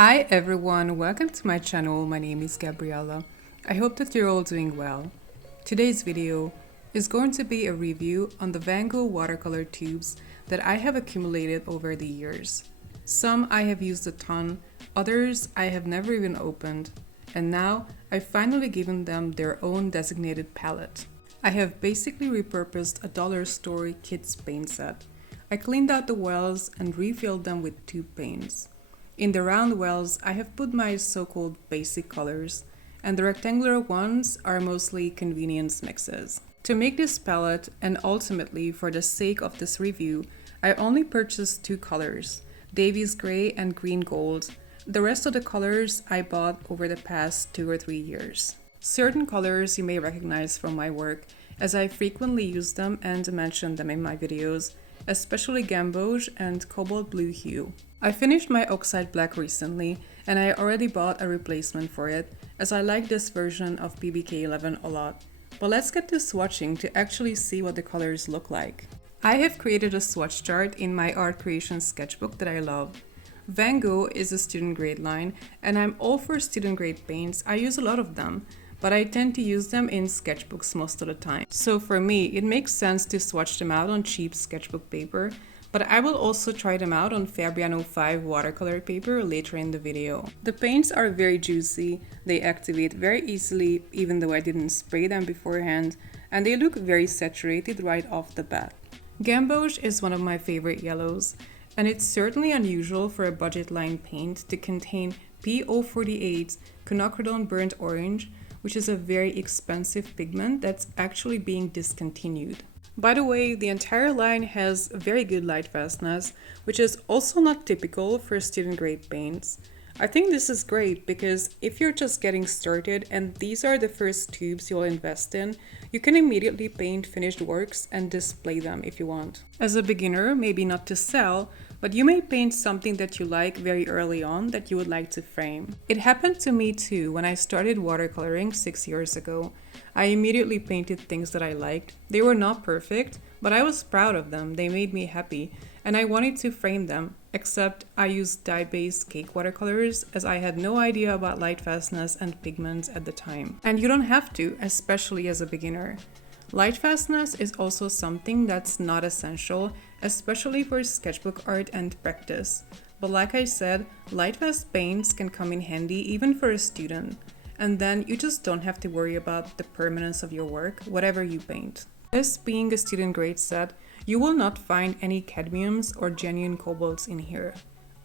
Hi everyone, welcome to my channel. My name is Gabriella. I hope that you're all doing well. Today's video is going to be a review on the Van Gogh watercolor tubes that I have accumulated over the years. Some I have used a ton, others I have never even opened, and now I've finally given them their own designated palette. I have basically repurposed a dollar store kids paint set. I cleaned out the wells and refilled them with tube paints. In the round wells, I have put my so-called basic colors, and the rectangular ones are mostly convenience mixes. To make this palette, and ultimately for the sake of this review, I only purchased two colors, Davies Gray and Green Gold. The rest of the colors I bought over the past 2 or 3 years. Certain colors you may recognize from my work, as I frequently use them and mention them in my videos, especially Gamboge and Cobalt Blue Hue. I finished my Oxide Black recently, and I already bought a replacement for it, as I like this version of PBK11 a lot. But let's get to swatching to actually see what the colors look like. I have created a swatch chart in my art creation sketchbook that I love. Van Gogh is a student grade line, and I'm all for student grade paints. I use a lot of them, but I tend to use them in sketchbooks most of the time. So for me, it makes sense to swatch them out on cheap sketchbook paper, but I will also try them out on Fabriano 5 watercolor paper later in the video. The paints are very juicy, they activate very easily even though I didn't spray them beforehand, and they look very saturated right off the bat. Gamboge is one of my favorite yellows, and it's certainly unusual for a budget line paint to contain P048 quinacridone burnt orange, which is a very expensive pigment that's actually being discontinued. By the way, the entire line has very good light fastness, which is also not typical for student grade paints. I think this is great because if you're just getting started and these are the first tubes you'll invest in, you can immediately paint finished works and display them if you want. As a beginner, maybe not to sell, but you may paint something that you like very early on that you would like to frame. It happened to me too when I started watercoloring 6 years ago. I immediately painted things that I liked. They were not perfect, but I was proud of them. They made me happy, and I wanted to frame them, except I used dye-based cake watercolors as I had no idea about light fastness and pigments at the time. And you don't have to, especially as a beginner. Light fastness is also something that's not essential, especially for sketchbook art and practice. But like I said, light fast paints can come in handy even for a student. And then you just don't have to worry about the permanence of your work, whatever you paint. This being a student grade set, you will not find any cadmiums or genuine cobalts in here.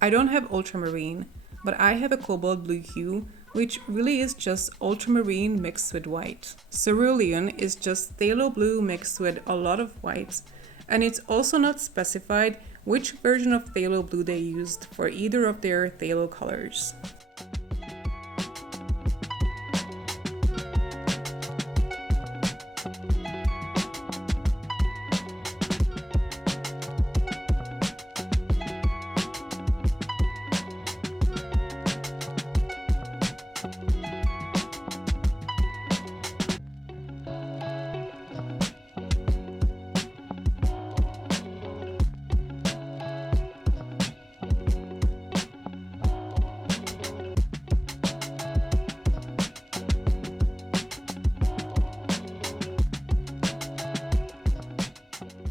I don't have ultramarine, but I have a cobalt blue hue, which really is just ultramarine mixed with white. Cerulean is just phthalo blue mixed with a lot of whites, and it's also not specified which version of phthalo blue they used for either of their phthalo colors.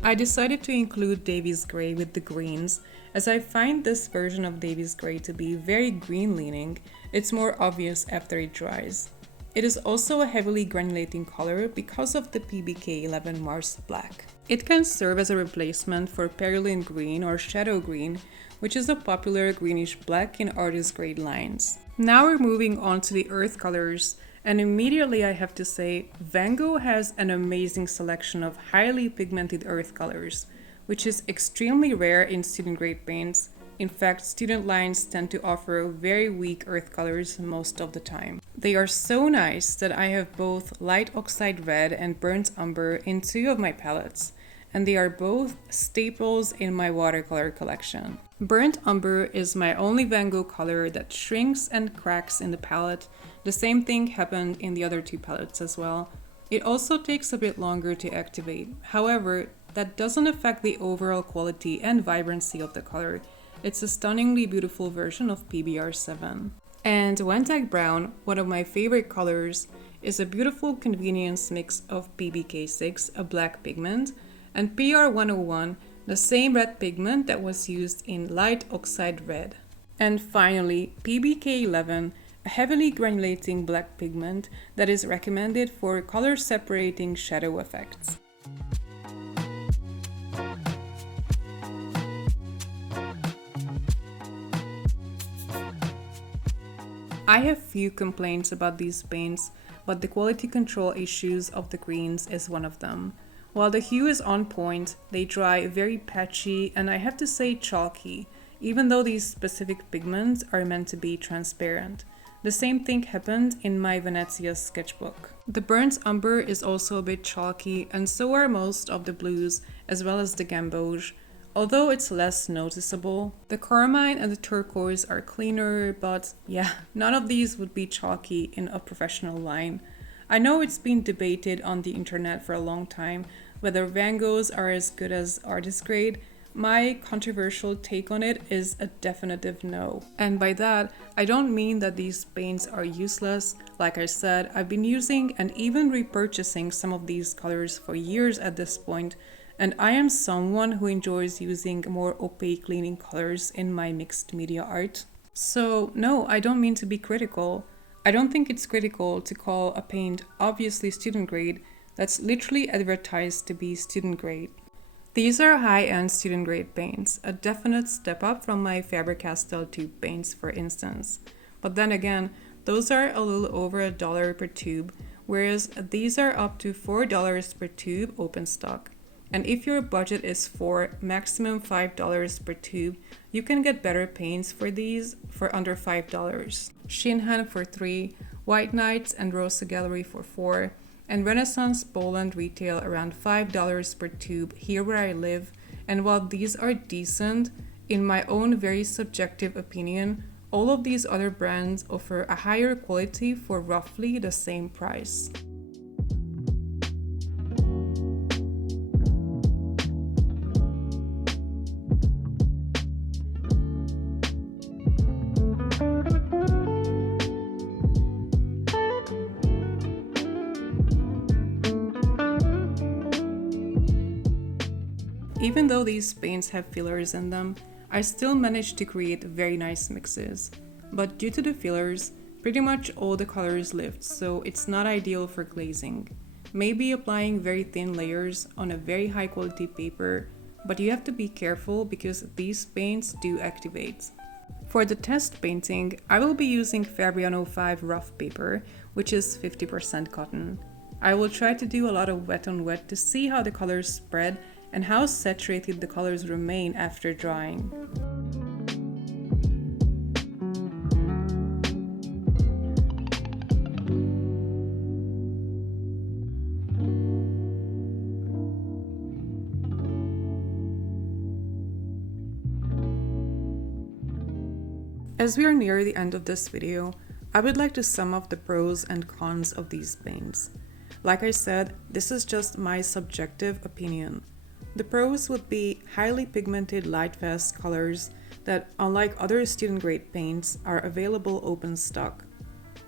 I decided to include Davies Gray with the greens, as I find this version of Davies Gray to be very green leaning. It's more obvious after it dries. It is also a heavily granulating color because of the PBK11 Mars Black. It can serve as a replacement for Perylene Green or Shadow Green, which is a popular greenish black in artist grade lines. Now we're moving on to the earth colors. And immediately I have to say, Van Gogh has an amazing selection of highly pigmented earth colors, which is extremely rare in student grade paints. In fact, student lines tend to offer very weak earth colors most of the time. They are so nice that I have both light oxide red and burnt umber in 2 of my palettes, and they are both staples in my watercolor collection. Burnt umber is my only Van Gogh color that shrinks and cracks in the palette. The same thing happened in the other 2 palettes as well. It also takes a bit longer to activate. However, that doesn't affect the overall quality and vibrancy of the color, It's a stunningly beautiful version of PBR7. And Wentag Brown, one of my favorite colors, is a beautiful convenience mix of PBK6, a black pigment, and PR101, the same red pigment that was used in light oxide red. And finally, PBK11, a heavily granulating black pigment that is recommended for color separating shadow effects. I have few complaints about these paints, but the quality control issues of the greens is one of them. While the hue is on point, they dry very patchy and I have to say chalky, even though these specific pigments are meant to be transparent. The same thing happened in my Venezia sketchbook. The burnt umber is also a bit chalky, and so are most of the blues, as well as the gamboge, although it's less noticeable. The carmine and the turquoise are cleaner, but yeah, none of these would be chalky in a professional line. I know it's been debated on the internet for a long time whether Van Goghs are as good as artist grade. My controversial take on it is a definitive no. And by that, I don't mean that these paints are useless. Like I said, I've been using and even repurchasing some of these colors for years at this point, and I am someone who enjoys using more opaque leaning colors in my mixed media art. So no, I don't mean to be critical. I don't think it's critical to call a paint obviously student grade that's literally advertised to be student grade. These are high-end student grade paints, a definite step up from my Faber-Castell tube paints, for instance. But then again, those are a little over $1 per tube, whereas these are up to $4 per tube open stock. And if your budget is for maximum $5 per tube, you can get better paints for these for under $5. Shinhan for $3, White Nights and Rosa Gallery for $4, and Renaissance Poland retail around $5 per tube here where I live. And while these are decent, in my own very subjective opinion, all of these other brands offer a higher quality for roughly the same price. Even though these paints have fillers in them, I still managed to create very nice mixes. But due to the fillers, pretty much all the colors lift, so it's not ideal for glazing. Maybe applying very thin layers on a very high quality paper, but you have to be careful because these paints do activate. For the test painting, I will be using Fabriano 5 rough paper, which is 50% cotton. I will try to do a lot of wet on wet to see how the colors spread and how saturated the colors remain after drying. As we are near the end of this video, I would like to sum up the pros and cons of these paints. Like I said, this is just my subjective opinion. The pros would be highly pigmented light-fast colors that, unlike other student-grade paints, are available open stock.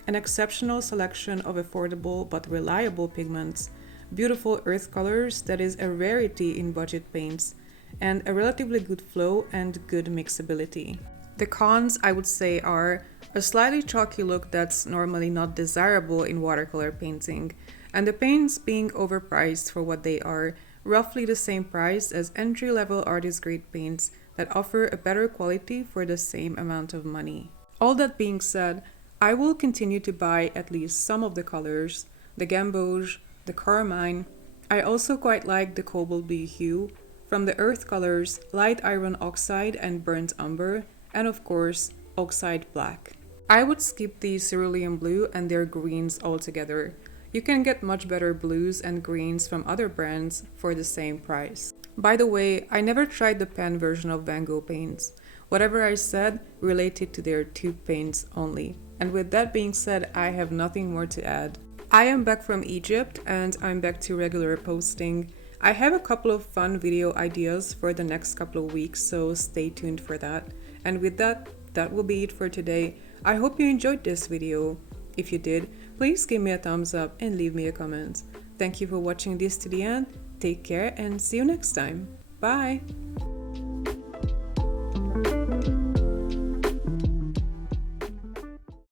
An exceptional selection of affordable but reliable pigments, beautiful earth colors that is a rarity in budget paints, and a relatively good flow and good mixability. The cons, I would say, are a slightly chalky look that's normally not desirable in watercolor painting, and the paints being overpriced for what they are, roughly the same price as entry-level artist-grade paints that offer a better quality for the same amount of money. All that being said, I will continue to buy at least some of the colors, the gamboge, the carmine. I also quite like the cobalt blue hue, from the earth colors, light iron oxide and burnt umber, and of course, oxide black. I would skip the cerulean blue and their greens altogether. You can get much better blues and greens from other brands for the same price. By the way, I never tried the pen version of Van Gogh paints. Whatever I said related to their tube paints only. And with that being said, I have nothing more to add. I am back from Egypt and I'm back to regular posting. I have a couple of fun video ideas for the next couple of weeks, so stay tuned for that. And with that, that will be it for today. I hope you enjoyed this video. If you did, please give me a thumbs up and leave me a comment. Thank you for watching this to the end. Take care and see you next time. Bye!